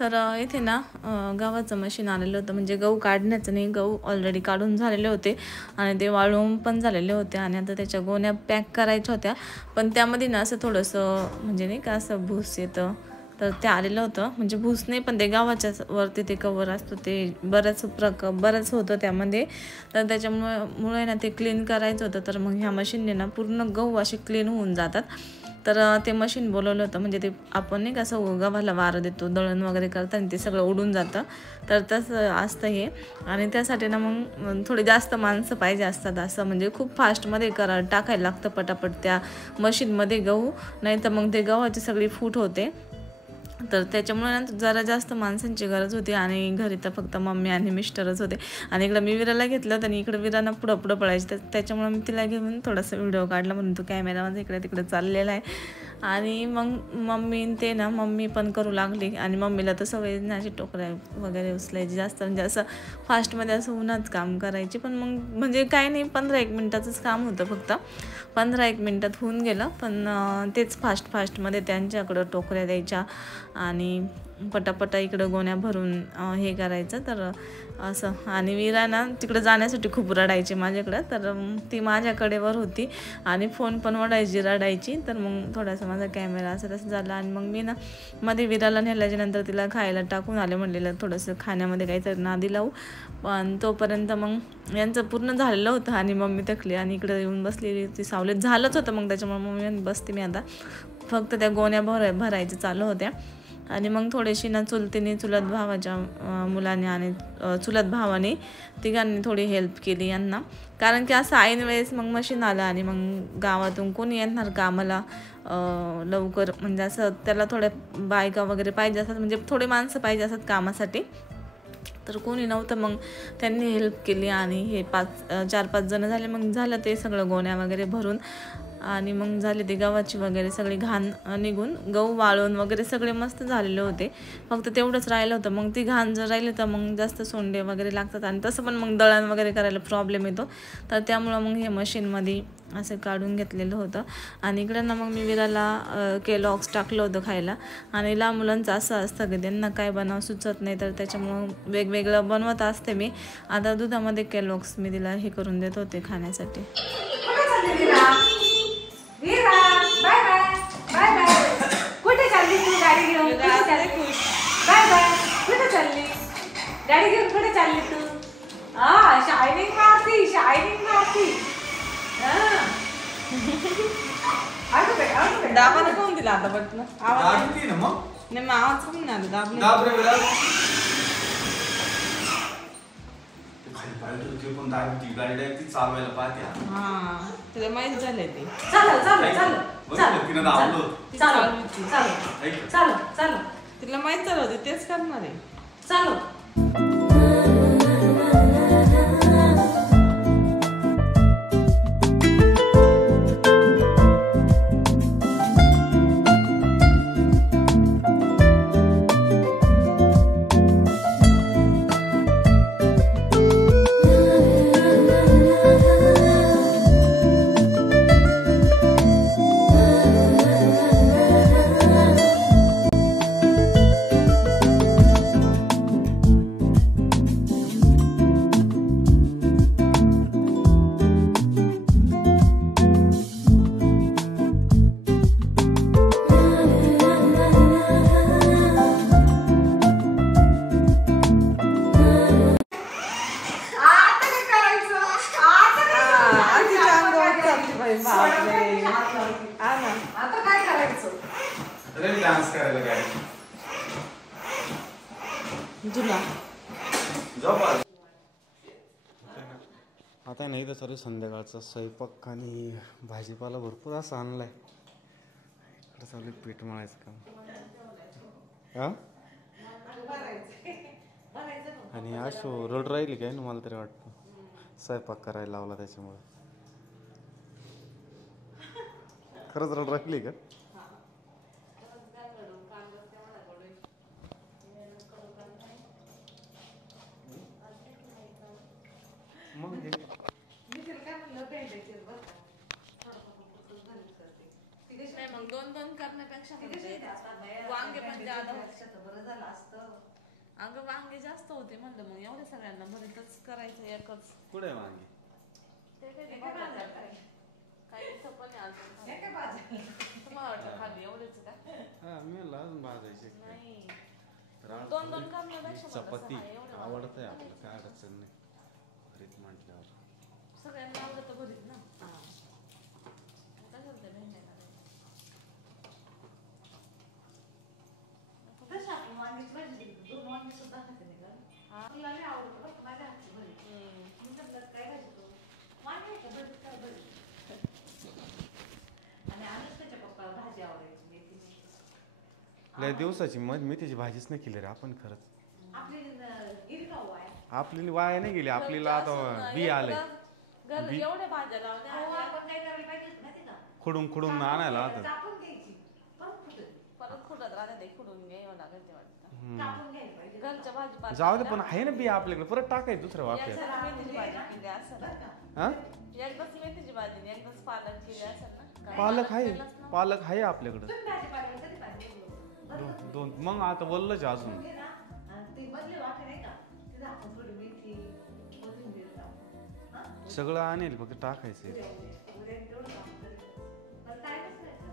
तर इथे ना गव्हाचं मशीन आलेलं होतं, म्हणजे गहू काढण्याचं नाही, गहू ऑलरेडी काढून झालेले होते आणि ते वाळून पण झालेले होते आणि आता त्याच्या गोण्या पॅक करायच्या होत्या. पण त्यामध्ये ना असं थोडंसं म्हणजे नाही का असं भूस येतं, तर ते आलेलं होतं. म्हणजे भूस नाही पण ते गव्हाच्या वरती ते कवर असतो ते बरंच होतं त्यामध्ये. तर त्याच्यामुळे ना ते क्लीन करायचं होतं. तर मग ह्या मशीनने ना पूर्ण गहू असे क्लीन होऊन जातात. तर ते मशीन बोलवलं होतं, म्हणजे ते आपण नाही कसं गव्हाला वारं देतो दळण वगैरे करताना ते सगळं उडून जातं, तर तसं असतं हे. आणि त्यासाठी ना मग थोडी जास्त माणसं पाहिजे असतात, असं म्हणजे खूप फास्टमध्ये टाकायला लागतं पटापट त्या मशीनमध्ये गहू, नाही तर मग ते गव्हाची सगळी फूट होते. तर त्याच्यामुळे ना जरा जास्त माणसांची गरज होती आणि घरी तर फक्त मम्मी आणि मिस्टरच होते. आणि इकडं मी विराला घेतलं आणि इकडं विरांना पुढं पळायची, तर त्याच्यामुळे मी तिला घेऊन थोडासा व्हिडिओ काढला, म्हणून तो कॅमेरा माझा इकडे तिकडे चाललेला आहे. आणि मग मम्मी पण करू लागली आणि मम्मीला तर सवय ना अशी टोकऱ्या वगैरे उचलायची जास्त, म्हणजे असं फास्टमध्ये असं उन्हात काम करायची. पण मग म्हणजे काय नाही, 15-1 मिनटाचंच काम होतं, फक्त 15-1 मिनटात होऊन गेलं. पण तेच फास्टमध्ये त्यांच्याकडं टोकऱ्या द्यायच्या आणि पटापटा इकडं गोण्या भरून हे करायचं. तर असं, आणि वीरा ना तिकडं जाण्यासाठी खूप रडायची माझ्याकडं, तर ती माझ्याकडेवर होती आणि फोन पण ओढायची, रडायची. तर मग थोडासा माझा कॅमेरा असं तसं झाला आणि मग मी ना मध्ये विराला नेल्याच्यानंतर तिला खायला टाकून आले, म्हणलेलं थोडंसं खाण्यामध्ये काहीतरी नादी लावू. पण तोपर्यंत मग यांचं पूर्ण झालेलं होतं आणि मम्मी थकली आणि इकडे येऊन बसलेली ती, सावलीत झालंच होतं. मग त्याच्यामुळे मम्मी बसते मी आता, फक्त त्या गोण्या भरायच्या चालू होत्या. आणि मग थोडीशी ना चुलत भावाच्या मुलाने आणि चुलत भावाने तिघांनी थोडी हेल्प केली यांना, कारण की असं ऐन वेळेस मग मशीन आलं आणि मग गावातून कोणी येणार कामाला लवकर, म्हणजे असं त्याला थोड्या बायका वगैरे पाहिजे असतात, म्हणजे थोडे माणसं पाहिजे असतात कामासाठी. तर कोणी नव्हतं, मग त्यांनी हेल्प केली आणि हे 4-5 जण झाले. मग झालं ते सगळं गोण्या वगैरे भरून आणि मग झाले ते गव्हाची वगैरे सगळी घाण निघून, गहू वाळून वगैरे सगळे मस्त झालेले होते. फक्त तेवढंच राहिलं होतं. मग ती घाण जर राहिली तर मग जास्त सोंडे वगैरे लागतात आणि तसं पण मग दळण वगैरे करायला प्रॉब्लेम येतो. तर त्यामुळं मग हे मशीनमध्ये असं काढून घेतलेलं होतं. आणि इकडं ना मग मी विराला केलॉग्स टाकलं होतं खायला. आणि लहान मुलांचं असं असतं की त्यांना काय बनवावं सुचत नाही, तर त्याच्यामुळं वेगवेगळं बनवत असते मी. आता दुधामध्ये केलॉग्स मी तिला हे करून देत होते खाण्यासाठी. Veera bye bye bye bye. कुठे चालली तू गाडी घेऊन? Bye bye. कुठे चालली गाडी घेऊन? कुठे चालली तू? शायनिंग मारती. दाबा ना कोण दिला आता बटन? आवाज येते ना मग? नाही मग आवाज कमी ना दाबले. दाब रे बेटा. खाली पाहिजे तुझे पण दाबती गाडी डायरेक्ट चालवायला पाहते. हां, तुला माहित झालंय ते. चाल. तिला माहित झालं होतं तेच करणार आहे. चालू. आता काय करायचं? डान्स करायला काय तुला आता नाही तर सर संध्याकाळचा स्वयंपाक आणि भाजीपाला भरपूर असं आणलाय. इकडं चालू पीठ मळायचं काम. आणि अशो रड राहिली काय ना, मला तरी वाटतं स्वयंपाक करायला लावला त्याच्यामुळे. खरंच रड राहिली का? मग मग 2-2 करण्यापेक्षा वांगे पण जादा झालं असतं. अगं वांगे जास्त होते म्हणलं, मग एवढ्या सगळ्यांना भरीतच करायचं एकच. कुठे वांगी? ते काय एका बाजारात काय? काही इथं पण आहे अजून. एका बाजारात. तुम्हाला वाटतं खाली एवढेच का? हा मी अजून भाजायचे नाही. तर आज दोन दोन करण्यापेक्षा मला चपाती सहा एवढं आवडतंय आपलं, काय अडचण नाही. भरीत म्हटल्यावर सगळ्यांना आवडतं भरीत ना. काय चालतंय भेंड्या करायला. तसं आपण वांग्याची भाजी केली, 2 वांगी सुद्धा खाते नाही का? तुला नाही आवडतं बरं का माझ्या हातची भरीत. मी म्हटलं काय भाजी करू? वांगे का भरीत काय भरीत? आणि अनुष्काच्या पप्पाला भाजी आवडायची मेथीची. लय दिवसाची मेथीची भाजीच नाही केली रे आपण खरंच. आपली गिरगाव आहे. आपली वाया नाही गेली, आपल्याला आता बी आले. घर एवढ्या भाज्या लावल्या अहो, आपण काय करायला पाहिजे होतं माहिती का? खुडून आणायला आता. कापून घ्यायची, परत फुटत. परत खुडत राहते, ते खुडून घ्यावं लागेल ते वाटतं. कापून घ्यायला पाहिजे. घरच्या भाजी जाऊ दे, पण आहे ना बी आपल्याकडे, परत टाकायचं दुसऱ्या वाफ्यात. मेथीची भाजी केली असेल बरं का? हा एकदाच मेथीची भाजी आणि एकदाच पालक केली असेल ना. पालक आहे, केलंच ना. पालक आहे आपल्याकडे. तुम्ही भाजीपाल्याला कधी पाहिजे? दोन मग आता वल्लच आहे अजून. घे ना, आणि ते मधले वाटे नाही का? तिथं आपण थोडी मेथी, कोथिंबीर टाकू. हा? सगळं आणेल फक्त टाकायचं. उद्या तेवढं काम करेल. पण टाईमच नाही का?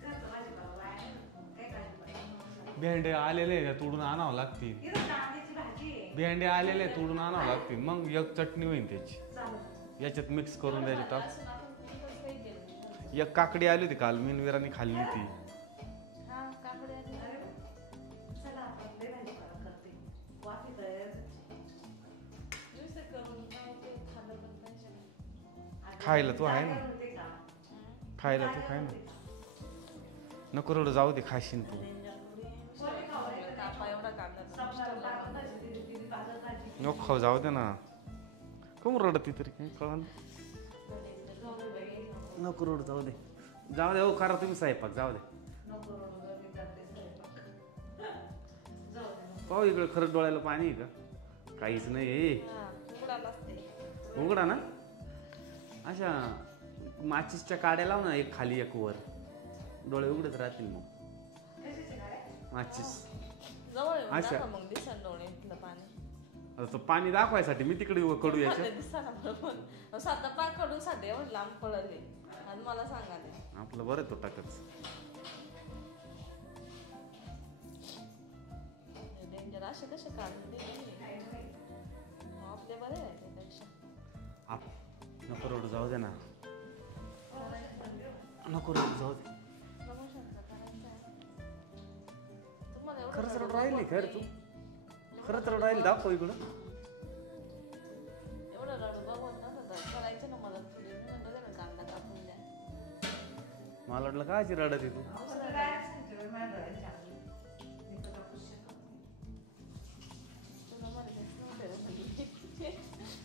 घरचं भाजीपाला वाया नाही जात. काय काळजी पाहिजे? भेंडे आलेले का तोडून आणावं लागतील. इथं कांद्याची भाजी आहे. भेंडे आलेले तोडून आणावं लागतील, मग एक चटणी होईल त्याची. चालेल. याच्यात मिक्स करून द्यायची टाक. असं आपण कसं काही केलं. एक काकडी आली होती काल, मिनवीरांनी खाल्ली ती. हा काकडी आली. अरे वा. चला आपण लय भाजीपाला करते. वाफी तयार झाली. नुसतं करून काय ते खाल्लं पण पाहिजे ना. खायला तू आहे ना? जागेवर होते का? खायला तू खाय ना. नको रडू, जाऊ दे, खाशीन तू. कापा एवढा काढला संपल्यावर पातळ भाजी दिली, दिली पातळ भाजी. नको खाऊ, जाऊ दे ना. कम रडती तरी काही कळा जाऊ दे बाई, नको. नको रडू, जाऊ दे. जाऊ दे, हो करा तुम्ही स्वयंपाक, जाऊ दे. नको रडू, जाऊ दे, करते स्वयंपाक. जाऊ दे. पाहू इकडे खरंच डोळ्याला पाणी आहे का? काहीच नाही आहे. उघडालाच ते. उघडा ना. अशा माचीसच्या काड्या लाव ना, एक खाली एक वर, डोळे उघडत राहतील मग. कशाचे काय? माचीस. जवळ येऊन अच्छा. दाखवा मग दिसन डोळे इथलं पाणी. आता तो पाणी दाखवायसाठी मी तिकडे कडू याच्यात. दिसाना बरोबर. साधा पाक कडून साधे एवढं लांब पडले आणि मला सांगा ते. आपलं बरं तो टाकच. डेंजर असे कसे काढून ते आपले बरे आहे त्यापेक्षा. नको रडू, जाऊ दे ना. नको रडू, जाऊ दे. प्रमोशनचं करायचं आहे. तुम्हाला एवढं खरंच रडू रडू राहिली नको खरं तू. नाही. खरंच रडू राहिली, दाखव इकडं. एवढं रडू बघून नव्हतं तर करायचं ना मला थोडी म्हणलं ना कांदा कापून द्या. मला वाटलं कायची रडत आहे तू. दुसरं काय असेल ते माझ्या डोळ्याच्या आधी. मी तर कापूच शकत नाही. तुला माहितीच नव्हते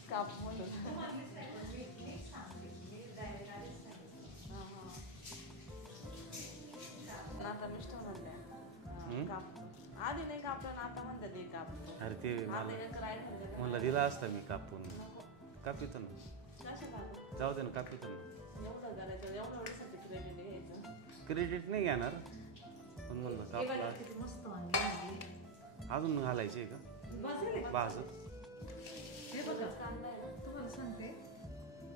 काप म्हणून. तू म्हणलीस नाही, पण मी सांगते. मी direct आधीच सांगितलं. पण आता मिस्टर म्हणल्या काप. आधी नाही कापलं ना आता म्हणतात ते काप. अरे ते आता मला एक राईट मला दिला असता मी कापून. कापितो ना, कशा कापू जाऊ दे ना, कापितो ना. एवढं करायचं एवढं एवढ्यासाठी क्रेडिट घ्यायचं. क्रेडिट नाही घेणार, पण म्हणलं हे बघा कापला. किती मस्त वांगी आहे. अजून घालायचे का बसेल आहे. भाजत? हे बघा, कांदा आहे ना. तुम्हाला सांगते,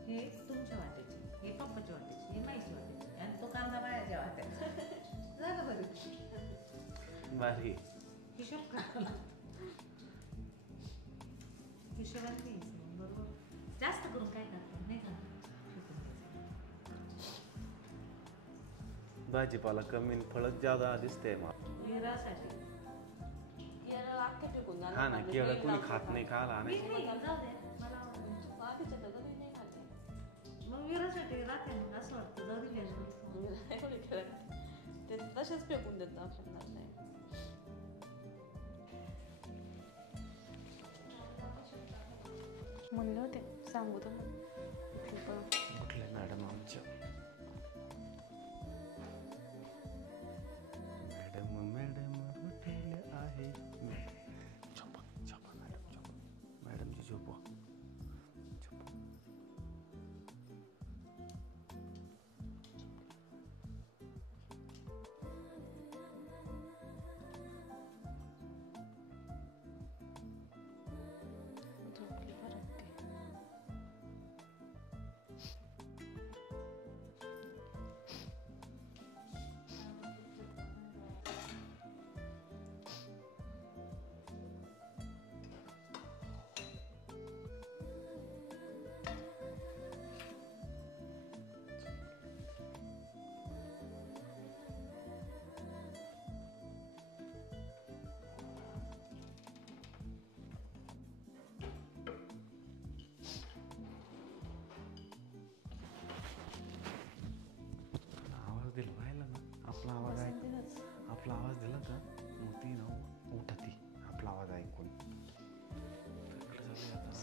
हे तुमच्या वाट्याचे, हे पप्पाच्या वाट्याचे, हे माईच्या वाट्याचे, आणि तो कांदा माझ्या वाट्याचा. झालं बरं. भारी. हिशोब करा. हिशोबाने घ्यायचं बरोबर. जास्त करून काय करतात नाही का? भाजीपाला कमी, फळच ज्यादा दिसते मला. विरासाठी. केळं अख्खे फेकून जाणार. हा ना, केळं कोणी खात नाही, का मी आणायचं. नाही, जाऊ दे. मला आवडतं. बाकीच्या तर कधी नाही खाते. मग विरासाठी राहते मग असं वाटतं जाऊ दे घ्यायला. एवढे केळं ते तसेच फेकून देतात आपल्याला नाही. म्हणले होते सांगू तर कुठले मॅडम आमच्या. मॅडम उठले आहे. झोपा झोपा मॅडम, झोपा मॅडमची झोपा.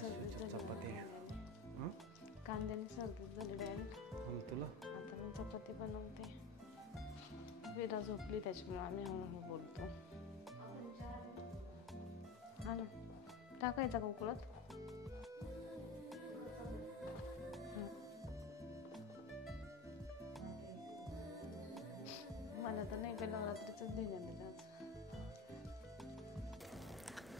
चपाती कांद्याने सर्दी झाली डायरेक्ट. तुला आता मी चपाती बनवते. विरा झोपली त्याच्यामुळे आम्ही हळूहळू बोलतो. हा ना, टाकायचा का उकळत? मला तर नाही, पहिला रात्रीच दिलं.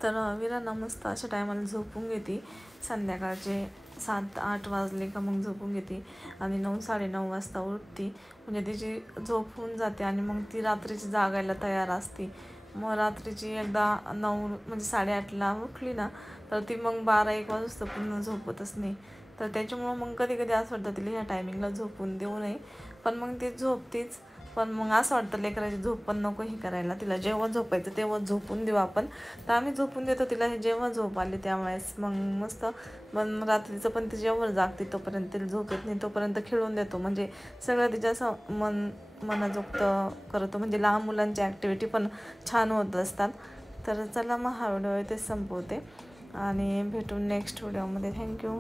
तर विरांना मस्त अशा टायमाला झोपून घेते. संध्याकाळचे 7-8 वाजले का मग झोपून घेते आणि 9-9:30 वाजता उठते. म्हणजे तिची झोप होऊन जाते आणि मग ती रात्रीची जागायला तयार असते. मग रात्रीची एकदा 9 म्हणजे 8:30ला उठली ना तर ती मग 12-1 वाजता पूर्ण झोपतच नाही. तर त्याच्यामुळं मग कधी कधी असं वाटतं तिला ह्या टायमिंगला झोपून देऊ नये, पण मग ती झोपतीच. पण मग असं वाटतं लेकराची झोप पण नको हे करायला, तिला जेव्हा झोपायचं तेव्हा झोपून देऊ आपण. तर आम्ही झोपून देतो तिला, हे जेव्हा झोप आली त्यावेळेस मग मस्त. पण रात्रीचं पण ती जेव्हा जागते तोपर्यंत तिला झोप येत नाही तोपर्यंत खेळून देतो. म्हणजे सगळं तिच्या असं मनाजोगत करतो. म्हणजे लहान मुलांची ॲक्टिव्हिटी पण छान होत असतात. तर चला मग हा व्हिडिओ इथेच संपवते आणि भेटून नेक्स्ट व्हिडिओमध्ये. थँक्यू.